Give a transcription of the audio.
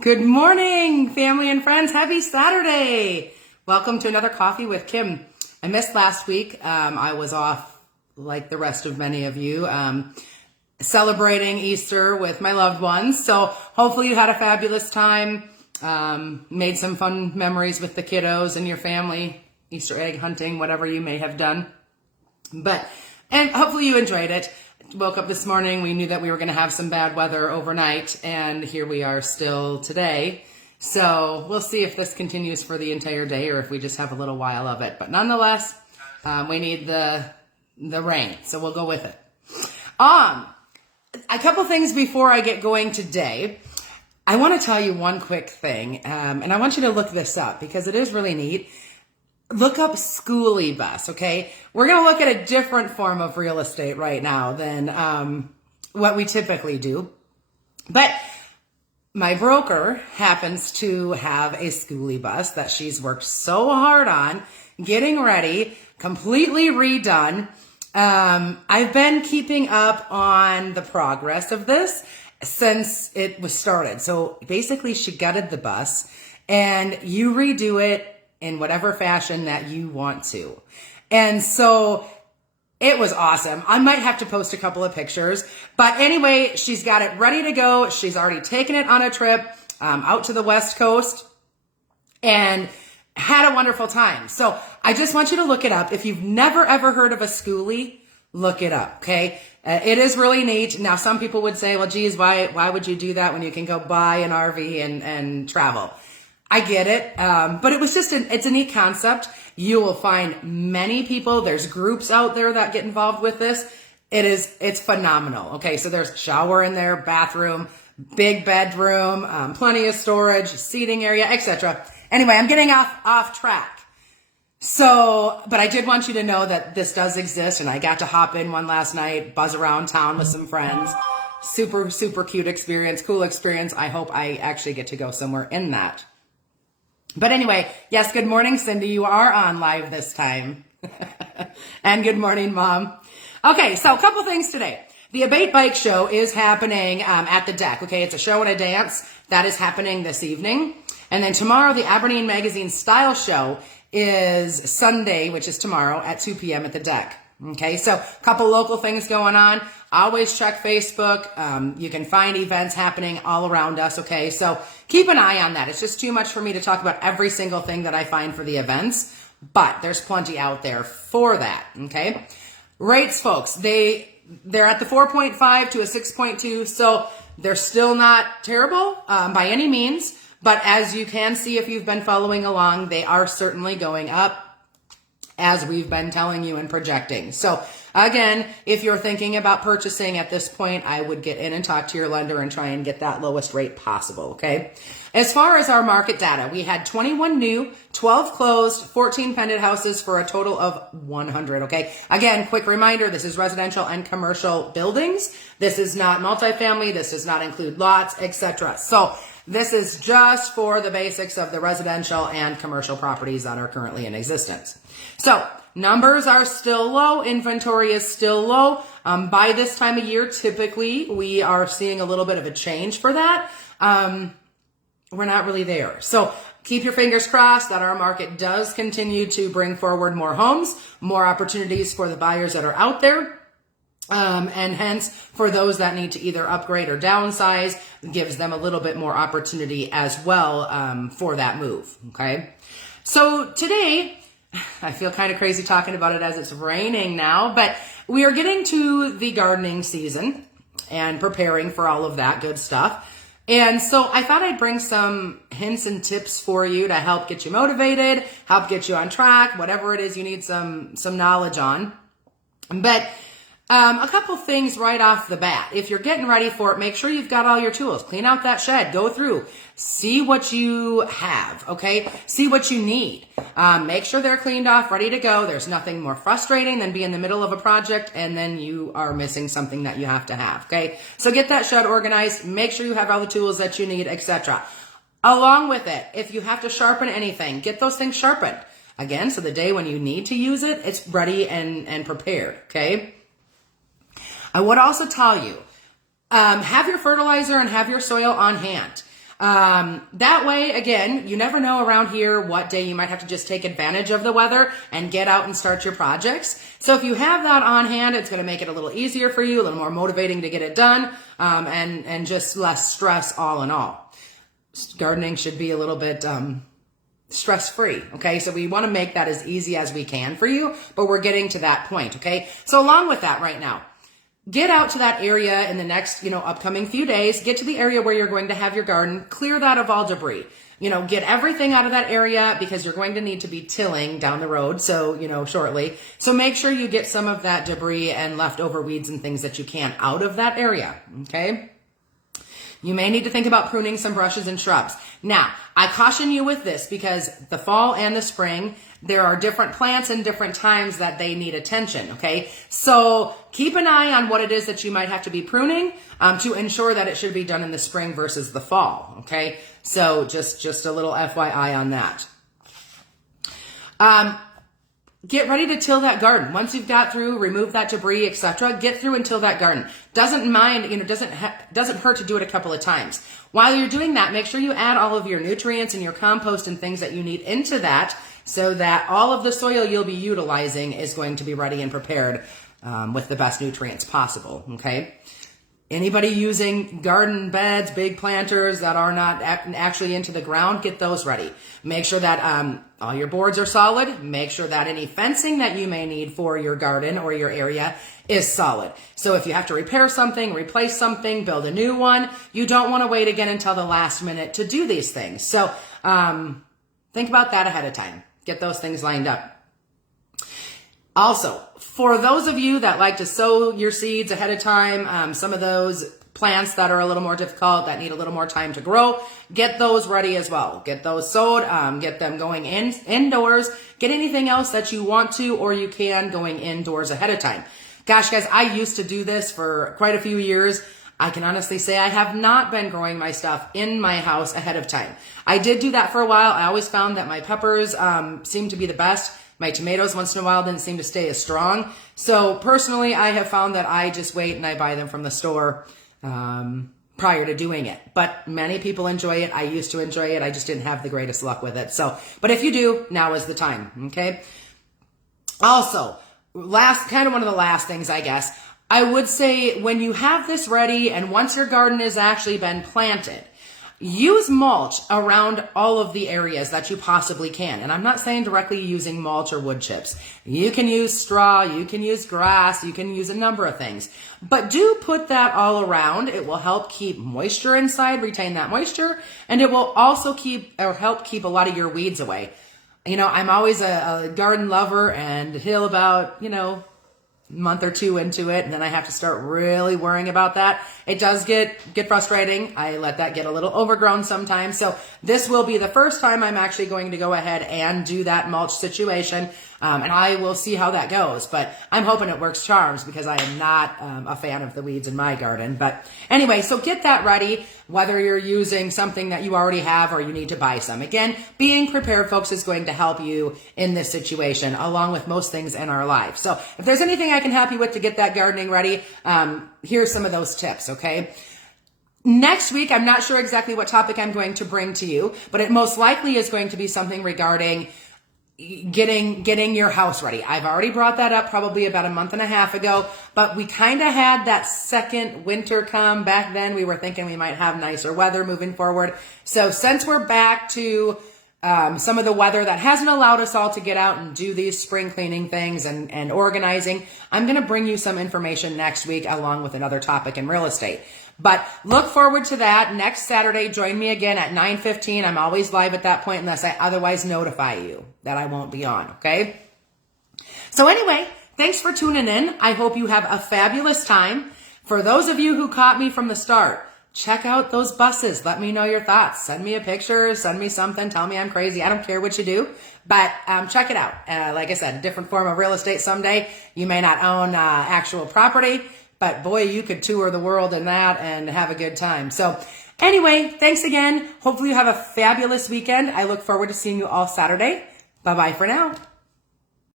Good morning, family and friends. Happy Saturday. Welcome to another Coffee with Kim. I missed last week. I was off like the rest of many of you, celebrating Easter with my loved ones. So hopefully you had a fabulous time, made some fun memories with the kiddos and your family, Easter egg hunting, whatever you may have done. And hopefully you enjoyed it. Woke up this morning, we knew that we were going to have some bad weather overnight, and here we are still today. So we'll see if this continues for the entire day or if we just have a little while of it. But nonetheless, we need the rain, so we'll go with it. A couple things before I get going today. I want to tell you one quick thing, and I want you to look this up because it is really neat. Look up Schooly Bus, okay? We're going to look at a different form of real estate right now than what we typically do. But my broker happens to have a Schooly Bus that she's worked so hard on, getting ready, completely redone. I've been keeping up on the progress of this since it was started. So basically she gutted the bus and you redo it in whatever fashion that you want to. And so it was awesome. I might have to post a couple of pictures, but anyway, she's got it ready to go. She's already taken it on a trip out to the West Coast and had a wonderful time. So I just want you to look it up. If you've never ever heard of a Schooly, look it up, okay? It is really neat. Now, some people would say, well, geez, why would you do that when you can go buy an RV and travel? I get it, but it was just it's a neat concept. You will find many people. There's groups out there that get involved with this. It's phenomenal. Okay, so there's shower in there, bathroom, big bedroom, plenty of storage, seating area, etc. Anyway, I'm getting off track. So, but I did want you to know that this does exist, and I got to hop in one last night, buzz around town with some friends. Super, super cute experience, cool experience. I hope I actually get to go somewhere in that. But anyway, yes, good morning, Cindy. You are on live this time. And good morning, Mom. Okay, so a couple things today. The Abate Bike Show is happening at the deck. Okay, it's a show and a dance. That is happening this evening. And then tomorrow, the Aberdeen Magazine Style Show is Sunday, which is tomorrow at 2 p.m. at the deck. Okay, so a couple local things going on. Always check Facebook. You can find events happening all around us, okay? So keep an eye on that. It's just too much for me to talk about every single thing that I find for the events, but there's plenty out there for that, okay? Rates, folks, they're at the 4.5 to a 6.2, so they're still not terrible by any means, but as you can see if you've been following along, they are certainly going up, as we've been telling you and projecting. So again, if you're thinking about purchasing at this point, I would get in and talk to your lender and try and get that lowest rate possible, okay? As far as our market data, we had 21 new, 12 closed, 14 pendant houses for a total of 100, okay? Again, quick reminder, this is residential and commercial buildings. This is not multifamily. This does not include lots, etc. So this is just for the basics of the residential and commercial properties that are currently in existence. So numbers are still low. Inventory is still low. By this time of year, typically, we are seeing a little bit of a change for that. We're not really there. So keep your fingers crossed that our market does continue to bring forward more homes, more opportunities for the buyers that are out there. And hence, for those that need to either upgrade or downsize, gives them a little bit more opportunity as well for that move, okay? So today, I feel kind of crazy talking about it as it's raining now, but we are getting to the gardening season and preparing for all of that good stuff. And so I thought I'd bring some hints and tips for you to help get you motivated, help get you on track, whatever it is you need some knowledge on. But a couple things right off the bat. If you're getting ready for it, make sure you've got all your tools. Clean out that shed. Go through. See what you have, okay? See what you need. Make sure they're cleaned off, ready to go. There's nothing more frustrating than being in the middle of a project and then you are missing something that you have to have, okay? So get that shed organized. Make sure you have all the tools that you need, etc. Along with it, if you have to sharpen anything, get those things sharpened. Again, so the day when you need to use it, it's ready and prepared, okay? I would also tell you, have your fertilizer and have your soil on hand. That way, again, you never know around here what day you might have to just take advantage of the weather and get out and start your projects. So if you have that on hand, it's going to make it a little easier for you, a little more motivating to get it done, and just less stress all in all. Gardening should be a little bit stress-free, okay? So we want to make that as easy as we can for you, but we're getting to that point, okay? So along with that right now, get out to that area in the next, upcoming few days. Get to the area where you're going to have your garden. Clear that of all debris. Get everything out of that area because you're going to need to be tilling down the road. So, shortly. So make sure you get some of that debris and leftover weeds and things that you can out of that area. Okay. You may need to think about pruning some brushes and shrubs. Now, I caution you with this because the fall and the spring, there are different plants and different times that they need attention, okay? So keep an eye on what it is that you might have to be pruning to ensure that it should be done in the spring versus the fall, okay? So just a little FYI on that. Get ready to till that garden. Once you've got through, remove that debris, etc. Get through and till that garden. Doesn't hurt to do it a couple of times. While you're doing that, make sure you add all of your nutrients and your compost and things that you need into that so that all of the soil you'll be utilizing is going to be ready and prepared with the best nutrients possible, okay? Anybody using garden beds, big planters that are not actually into the ground, get those ready. Make sure that all your boards are solid. Make sure that any fencing that you may need for your garden or your area is solid. So if you have to repair something, replace something, build a new one, you don't want to wait again until the last minute to do these things. So think about that ahead of time. Get those things lined up. Also, for those of you that like to sow your seeds ahead of time, some of those plants that are a little more difficult, that need a little more time to grow, get those ready as well. Get those sowed, get them going indoors, get anything else that you want to or you can going indoors ahead of time. Gosh, guys, I used to do this for quite a few years. I can honestly say I have not been growing my stuff in my house ahead of time. I did do that for a while. I always found that my peppers seemed to be the best. My tomatoes once in a while didn't seem to stay as strong. So personally, I have found that I just wait and I buy them from the store prior to doing it. But many people enjoy it. I used to enjoy it. I just didn't have the greatest luck with it. So, but if you do, now is the time. Okay. Also, one of the last things, I guess, I would say when you have this ready and once your garden has actually been planted, use mulch around all of the areas that you possibly can. And I'm not saying directly using mulch or wood chips. You can use straw, you can use grass, you can use a number of things. But do put that all around. It will help keep moisture inside, retain that moisture, and it will also help keep a lot of your weeds away. I'm always a garden lover and until about, month or two into it, and then I have to start really worrying about that. It does get frustrating. I let that get a little overgrown sometimes. So this will be the first time I'm actually going to go ahead and do that mulch situation. And I will see how that goes, but I'm hoping it works charms because I am not a fan of the weeds in my garden. But anyway, so get that ready, whether you're using something that you already have or you need to buy some. Again, being prepared, folks, is going to help you in this situation, along with most things in our life. So if there's anything I can help you with to get that gardening ready, here's some of those tips, okay? Next week, I'm not sure exactly what topic I'm going to bring to you, but it most likely is going to be something regarding getting your house ready. I've already brought that up probably about a month and a half ago, but we kind of had that second winter come back then. We were thinking we might have nicer weather moving forward. So since we're back to some of the weather that hasn't allowed us all to get out and do these spring cleaning things and organizing, I'm going to bring you some information next week along with another topic in real estate. But look forward to that next Saturday. Join me again at 9:15. I'm always live at that point unless I otherwise notify you that I won't be on, okay? So anyway, thanks for tuning in. I hope you have a fabulous time. For those of you who caught me from the start, check out those buses. Let me know your thoughts. Send me a picture. Send me something. Tell me I'm crazy. I don't care what you do, but check it out. Like I said, a different form of real estate someday. You may not own actual property, but boy, you could tour the world in that and have a good time. So anyway, thanks again. Hopefully you have a fabulous weekend. I look forward to seeing you all Saturday. Bye-bye for now.